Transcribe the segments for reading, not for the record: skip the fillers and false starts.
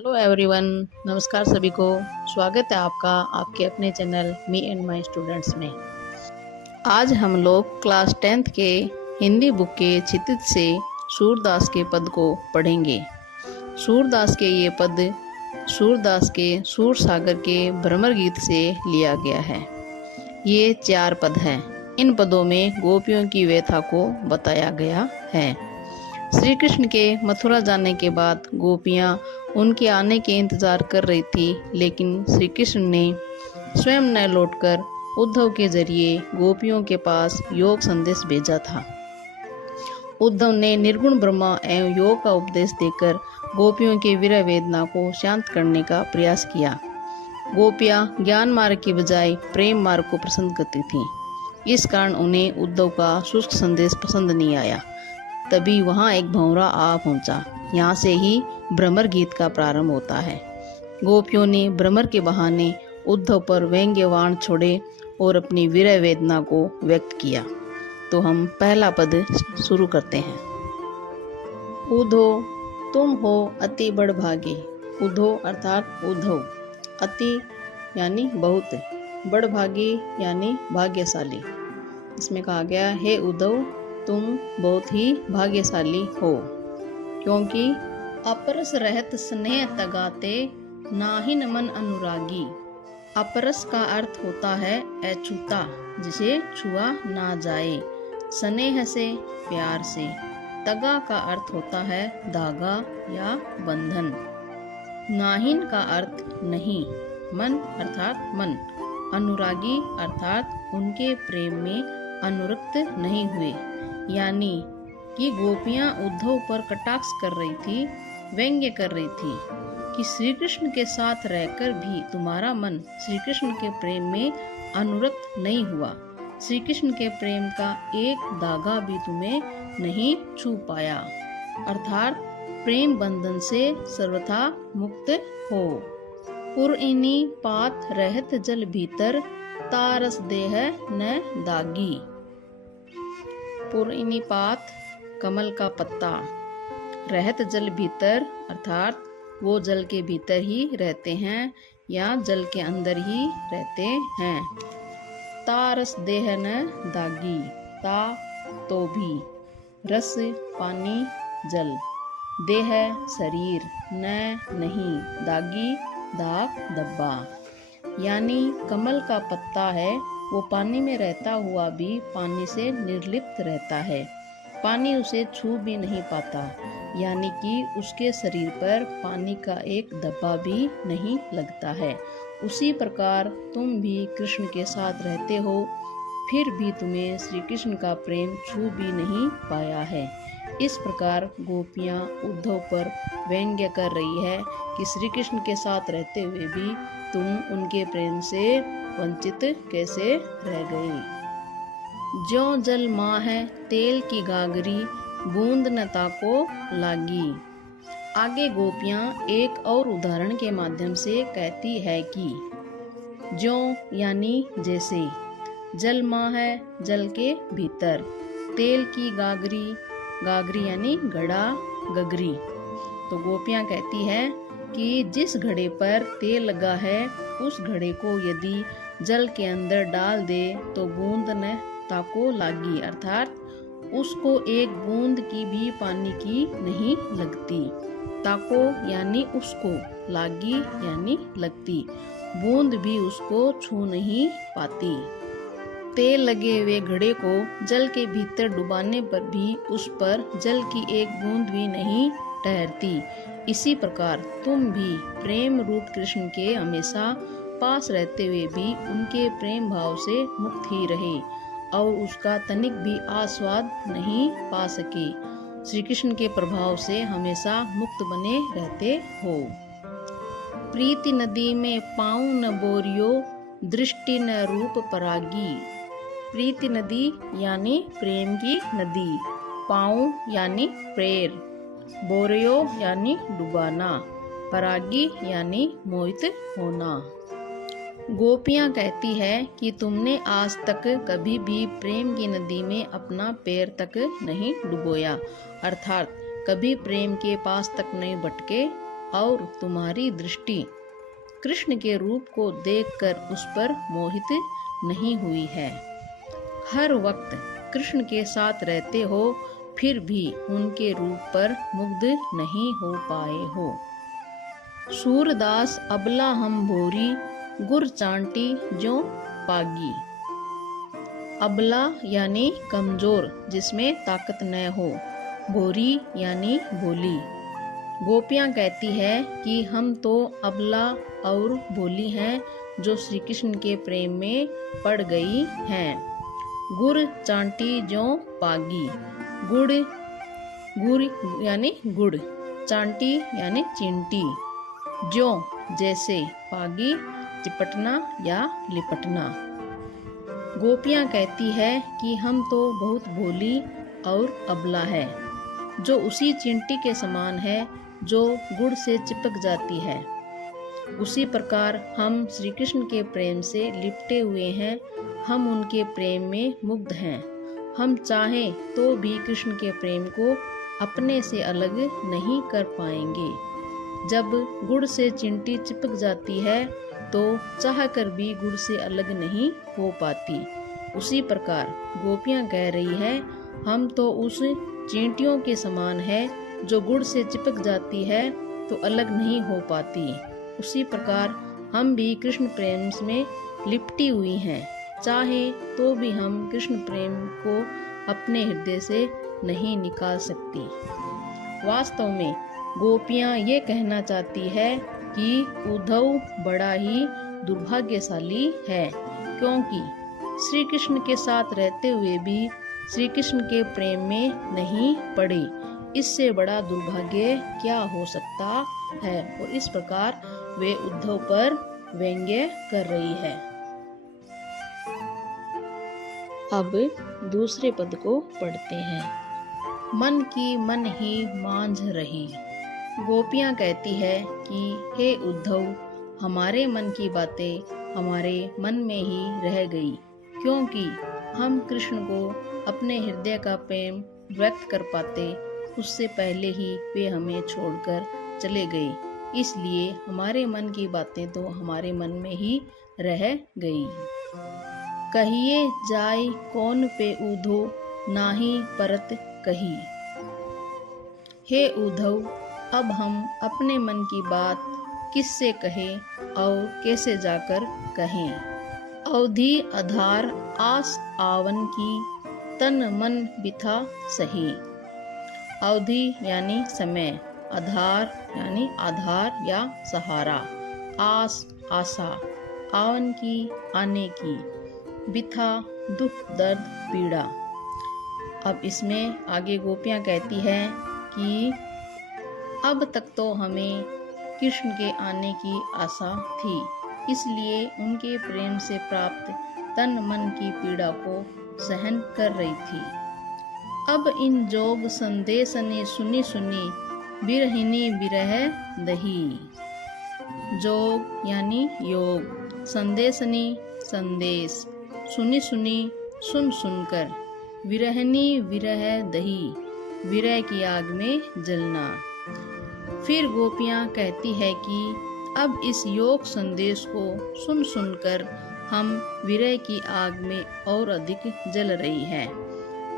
Hello everyone, नमस्कार सभी को। स्वागत है आपका आपके अपने channel me and my students में। आज हम लोग क्लास 10th के हिंदी बुक के क्षितिज से सूरदास के पद को पढ़ेंगे। सूरदास के ये पद सूरदास के सूर सागर के भ्रमर गीत से लिया गया है। ये 4 पद हैं। इन पदों में गोपियों की व्यथा को बताया गया है। श्री कृष्ण के मथुरा जाने के बाद गोपियां उनके आने के इंतजार कर रही थी, लेकिन श्री कृष्ण ने स्वयं न लौटकर उद्धव के जरिए गोपियों के पास योग संदेश भेजा था। उद्धव ने निर्गुण ब्रह्मा एवं योग का उपदेश देकर गोपियों के विरह वेदना को शांत करने का प्रयास किया। गोपियां ज्ञान मार्ग की बजाय प्रेम मार्ग को पसंद करती थीं। इस कारण उन्हें उद्धव का शुष्क संदेश पसंद नहीं आया। तभी वहां एक भंवरा आ पहुंचा। यहाँ से ही भ्रमर गीत का प्रारंभ होता है। गोपियों ने भ्रमर के बहाने उद्धव पर व्यंग्य बाण छोड़े और अपनी विरह वेदना को व्यक्त किया। तो हम पहला पद शुरू करते हैं। उद्धो तुम हो अति बड़भागे। उद्धो अर्थात उद्धव, अति यानी बहुत, बड़भागी यानी भाग्यशाली। इसमें कहा गया हे उद्धव, तुम बहुत ही भाग्यशाली हो, क्योंकि अपरस रहत स्नेह तगाते नाहिन मन अनुरागी। अपरस का अर्थ होता है अछूता, जिसे छुआ ना जाए। स्नेह से प्यार से। तगा का अर्थ होता है धागा या बंधन। नाहिन का अर्थ नहीं। मन अर्थात मन। अनुरागी अर्थात उनके प्रेम में अनुरक्त नहीं हुए। यानी कि गोपियां उद्धव पर कटाक्ष कर रही थी, व्यंग्य कर रही थी कि श्री कृष्ण के साथ रहकर भी तुम्हारा मन श्री कृष्ण के प्रेम में अनुरक्त नहीं हुआ। श्री कृष्ण के प्रेम का एक धागा भी तुम्हें नहीं छू पाया, अर्थात प्रेम बंधन से सर्वथा मुक्त हो। पुरइनी पात रहत जल भीतर तारस देह न दागी। पुरइनी पात कमल का पत्ता, रहत जल भीतर अर्थात वो जल के भीतर ही रहते हैं या जल के अंदर ही रहते हैं। तारस देह न दागी। ता तो भी, रस पानी जल, देह शरीर, न नहीं, दागी दाग धब्बा। यानी कमल का पत्ता है, वो पानी में रहता हुआ भी पानी से निर्लिप्त रहता है, पानी उसे छू भी नहीं पाता। यानी कि उसके शरीर पर पानी का एक धब्बा भी नहीं लगता है। उसी प्रकार तुम भी कृष्ण के साथ रहते हो, फिर भी तुम्हें श्री कृष्ण का प्रेम छू भी नहीं पाया है। इस प्रकार गोपियां उद्धव पर व्यंग्य कर रही है कि श्री कृष्ण के साथ रहते हुए भी तुम उनके प्रेम से वंचित कैसे रह गए। ज्यों जल माँ है तेल की गागरी, बूंद न ताको लागी। आगे गोपियां एक और उदाहरण के माध्यम से कहती है कि ज्यों यानी जैसे, जल माँ है जल के भीतर, तेल की गागरी, गागरी यानी घड़ा, गगरी। तो गोपियां कहती है कि जिस घड़े पर तेल लगा है उस घड़े को यदि जल के अंदर डाल दे तो बूंद न ताको लागी, अर्थात उसको एक बूंद की भी पानी की नहीं लगती। ताको यानी उसको, लागी यानी लगती, बूंद भी उसको छू नहीं पाती। तेल लगे हुए घड़े को जल के भीतर डुबाने पर भी उस पर जल की एक बूंद भी नहीं ठहरती। इसी प्रकार तुम भी प्रेम रूप कृष्ण के हमेशा पास रहते हुए भी उनके प्रेम भाव से मुक्त ही रहे और उसका तनिक भी आस्वाद नहीं पा सके। श्री कृष्ण के प्रभाव से हमेशा मुक्त बने रहते हो। प्रीति नदी में पाँव न बोरियो, दृष्टि न रूप परागी। प्रीति नदी यानी प्रेम की नदी, पाँव यानी पैर, बोरियो यानी डुबाना, परागी यानी मोहित होना। गोपियां कहती है कि तुमने आज तक कभी भी प्रेम की नदी में अपना पैर तक नहीं डुबोया, अर्थात कभी प्रेम के पास तक नहीं भटके और तुम्हारी दृष्टि कृष्ण के रूप को देखकर उस पर मोहित नहीं हुई है। हर वक्त कृष्ण के साथ रहते हो, फिर भी उनके रूप पर मुग्ध नहीं हो पाए हो। सूरदास अबला हम भोरी, गुर चांटी ज्यों पागी। अबला यानी कमजोर, जिसमें ताकत न हो। भोरी यानी भोली। गोपियाँ कहती है कि हम तो अबला और भोली हैं, जो श्री कृष्ण के प्रेम में पड़ गई हैं। गुर चांटी ज्यों पागी। गुड़ यानी गुड़, चांटी यानी चिंटी, ज्यों जैसे, पागी चिपटना या लिपटना। गोपियाँ कहती है कि हम तो बहुत भोली और अबला है, जो उसी चिंटी के समान है जो गुड़ से चिपक जाती है। उसी प्रकार हम श्री कृष्ण के प्रेम से लिपटे हुए हैं, हम उनके प्रेम में मुग्ध हैं। हम चाहें तो भी कृष्ण के प्रेम को अपने से अलग नहीं कर पाएंगे। जब गुड़ से चिंटी चिपक जाती है तो चाहकर भी गुड़ से अलग नहीं हो पाती। उसी प्रकार गोपियाँ कह रही है, हम तो उस चींटियों के समान है जो गुड़ से चिपक जाती है तो अलग नहीं हो पाती। उसी प्रकार हम भी कृष्ण प्रेम में लिपटी हुई हैं, चाहे तो भी हम कृष्ण प्रेम को अपने हृदय से नहीं निकाल सकती। वास्तव में गोपियाँ ये कहना चाहती है कि उद्धव बड़ा ही दुर्भाग्यशाली है, क्योंकि श्री कृष्ण के साथ रहते हुए भी श्री कृष्ण के प्रेम में नहीं पड़े। इससे बड़ा दुर्भाग्य क्या हो सकता है। और इस प्रकार वे उद्धव पर व्यंग्य कर रही है। अब दूसरे पद को पढ़ते हैं। मन की मन ही मांझ रही। गोपियाँ कहती है कि हे उद्धव, हमारे मन की बातें हमारे मन में ही रह गई, क्योंकि हम कृष्ण को अपने हृदय का प्रेम व्यक्त कर पाते उससे पहले ही वे हमें छोड़कर चले गए। इसलिए हमारे मन की बातें तो हमारे मन में ही रह गई। कहिए जाय कौन पे उद्धो, नाही परत कही। हे उद्धव, अब हम अपने मन की बात किससे कहें और कैसे जाकर कहें। अवधि आधार आस आवन की, तन मन बिथा सही। अवधि यानी समय, आधार यानी आधार या सहारा, आस आशा, आवन की आने की, बिथा दुख दर्द पीड़ा। अब इसमें आगे गोपियाँ कहती है कि अब तक तो हमें कृष्ण के आने की आशा थी, इसलिए उनके प्रेम से प्राप्त तन मन की पीड़ा को सहन कर रही थी। अब इन जोग संदेश ने सुनी सुनी, बिरहिनी बिरह दही। जोग यानी योग, संदेशनी संदेश, सुनी सुनी सुन सुनकर, विरहनी विरह दही, विरह की आग में जलना। फिर गोपियाँ कहती है कि अब इस योग संदेश को सुन सुनकर हम विरह की आग में और अधिक जल रही है।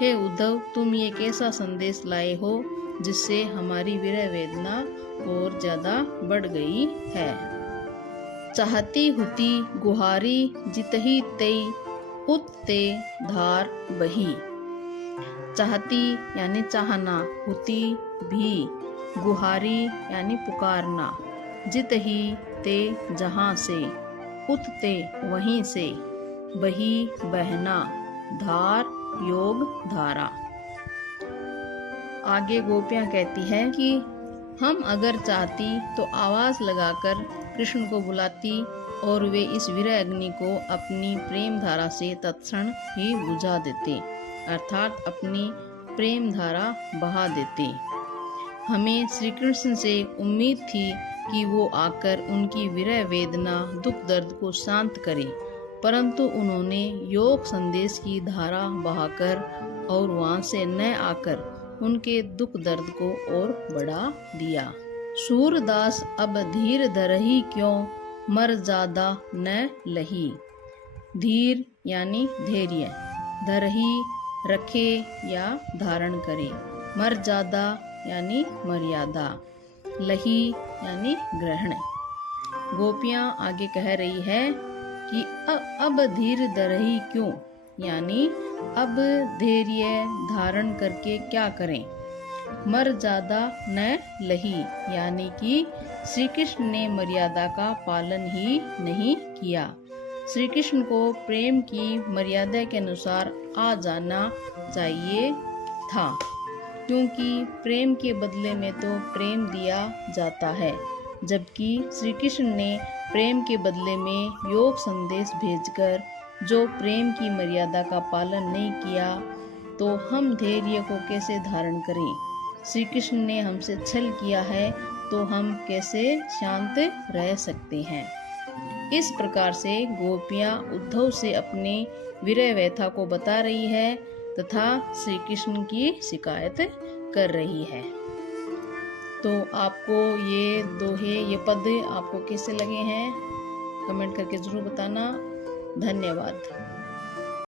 हे उद्धव, तुम ये कैसा संदेश लाए हो जिससे हमारी विरह वेदना और ज्यादा बढ़ गई है। चाहती हुती गुहारी जितही तेई, उत्ते धार बही। चाहती यानी चाहना, हुती भी, गुहारी यानी पुकारना, जितही ते जहाँ से, उत्ते वहीं से, बही बहना, धार योग धारा। आगे गोपियाँ कहती है कि हम अगर चाहती तो आवाज लगाकर कृष्ण को बुलाती और वे इस विरह अग्नि को अपनी प्रेम धारा से तत्क्षण ही बुझा देते, अर्थात अपनी प्रेम धारा बहा देते। हमें श्री कृष्ण से उम्मीद थी कि वो आकर उनकी विरह वेदना दुख दर्द को शांत करे, परंतु उन्होंने योग संदेश की धारा बहाकर और वहां से न आकर उनके दुख दर्द को और बढ़ा दिया। सूरदास अब धीर धरहि क्यों, मर जादा न लही। धीर यानी धैर्य, धरहि रखे या धारण करे, मर्यादा यानी मर्यादा, लही यानी ग्रहण। गोपियाँ आगे कह रही है कि अब धीर धरहि क्यों, यानी अब धैर्य धारण करके क्या करें। मर्यादा न लही, यानी कि श्री कृष्ण ने मर्यादा का पालन ही नहीं किया। श्री कृष्ण को प्रेम की मर्यादा के अनुसार आ जाना चाहिए था, क्योंकि प्रेम के बदले में तो प्रेम दिया जाता है, जबकि श्री कृष्ण ने प्रेम के बदले में योग संदेश भेजकर जो प्रेम की मर्यादा का पालन नहीं किया, तो हम धैर्य को कैसे धारण करें। श्री कृष्ण ने हमसे छल किया है, तो हम कैसे शांत रह सकते हैं। इस प्रकार से गोपियाँ उद्धव से अपने विरह व्यथा को बता रही है तथा श्री कृष्ण की शिकायत कर रही है। तो आपको ये दोहे, ये पद आपको कैसे लगे हैं, कमेंट करके ज़रूर बताना। धन्यवाद।